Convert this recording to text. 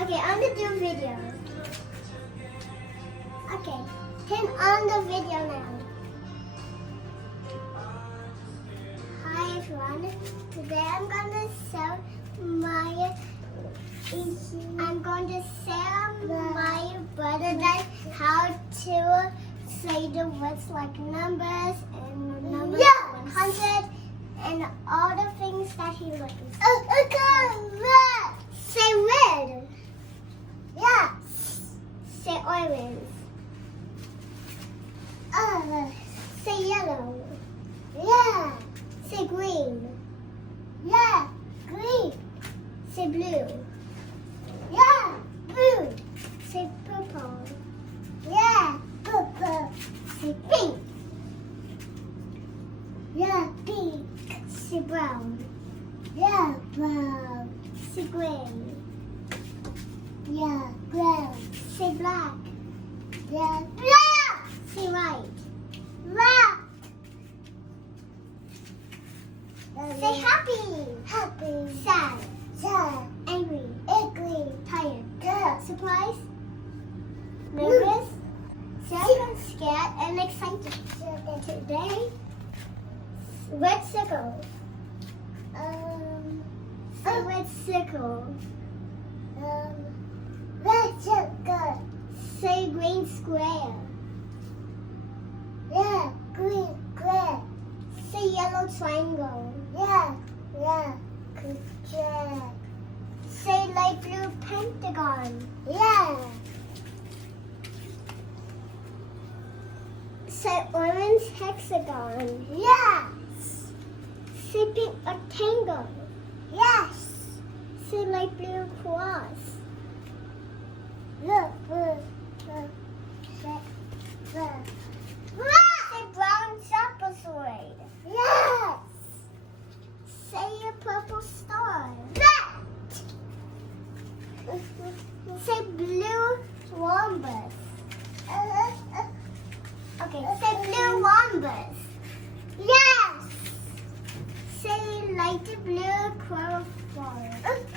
Okay, I'm gonna do a video. Okay, turn on the video now. Hi everyone. Today I'm going to show my brother that how to say the words like numbers and numbers 100 and all the things that he likes. Say red. Yeah. Say orange. Say yellow. Yeah. Say green. Yeah. Green. Say blue. Yeah. Blue. Say purple. Yeah. Purple. Say pink. Yeah. Pink. Say brown. Yeah. Brown. Say gray. Yeah. Brown. Say black. Yeah. Black. Say white. Black. Say happy. Happy. Sad. Sad. Angry. Angry. Tired. Tired. Surprised. Nervous. Scared and excited. Today, red circle. Say red circle. Red circle. Say green square. Yeah, green square. Say yellow triangle. Yeah, yeah, good job. Say light blue pentagon. Yeah. Say orange hexagon. Yes. Say pink rectangle. Yes. Say light blue cross. Look. Say brown trapezoid. Yes. Say a purple star. Say blue wombats. Okay, say blue wombats. Yes. Say light blue coral forest.